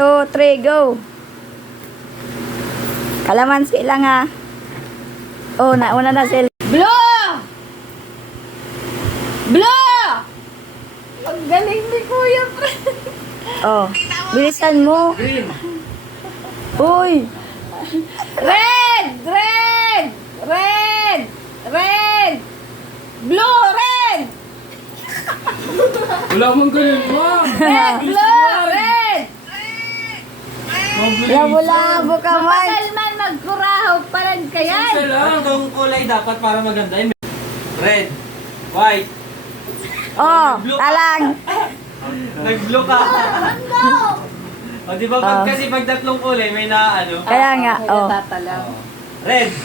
2, 3, go. Kalamansi lang ha. Oh, nauna na sila. Blue! Blue! Ang galing ni Kuya Fred. Oh, bilisan mo. Green. Uy. Red! Red! Red! Red! Blue! Red! Wala mong ganun mo. Red! Blue! Red! Labo-labo ka man. Matagal man magkurahaw pa rin kayan. Isa lang. Itong kulay dapat para maganda. Red. White. Oh, talang. Nag-blue ka. O di ba pag kasi pag tatlong kulay may na ano? Kaya nga, oh. Tatalaw. Red.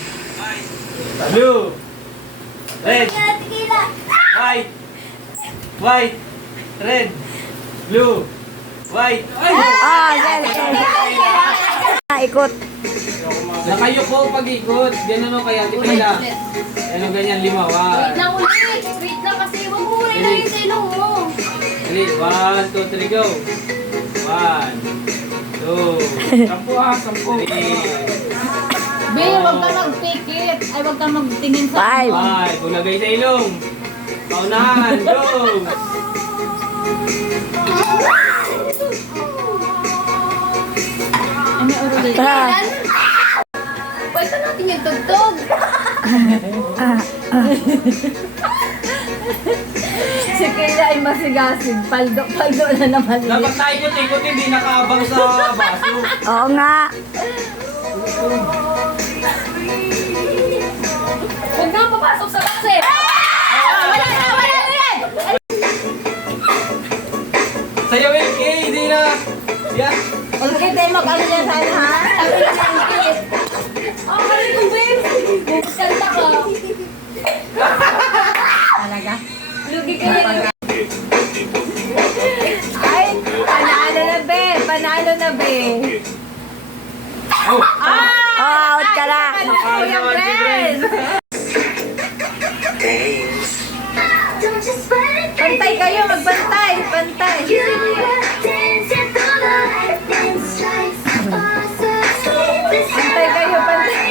Blue. Red. White. White. Red. Blue. White. Ay! Ah, ikot. Nakayuko pag-ikot. Ganun o kaya tipila. Ano ganyan, lima. Wait lang ulit. Wait lang kasi huwag mo ulit na yung silong mo. Dali. 1, 2, 3, go. 1, 2. Sampu ha, sampu. 3. Be, huwag ka magpikit. Ay, huwag ka magtingin sa... 5. 5. Bulagay sa ilong. Paunahan. Go. Ano ulit? Pwede natin yung tugtog. Si Kaya ay masigasig. Paldo na naman. Dapat naikot-ikot, hindi nakaabang sa baso. Oo nga. Huwag na papasok sa base. Wala na yan. Sa'yo, LK, hindi na. Yan. Okay, tayo mag-ano dyan sana, ha? Sabi na lang, kit. Oh, kali ko, babe. Kanta ko. Talaga? Lugi kayo. Ay, panalo na, be. Panalo na, be. Oh. Oh, out ka na. Kuya Fred. Pantay kayo, magbantay. Pantay. Pantay kayo, pantay.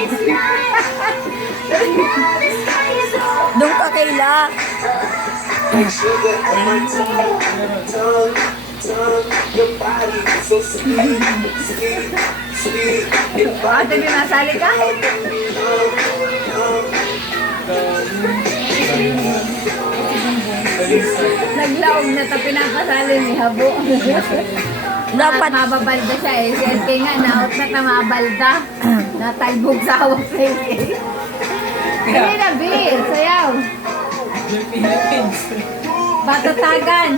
Doon ka kaila. Ate, binasali ka? Naglaog na ta pinapasali ni Habo. Dapat. Mababalda siya eh. Si LK nga, naot na ta mabalda. Natalbog sa hawak sa LK. Hindi na, Bill. Sayaw. Philippines. Batatagan.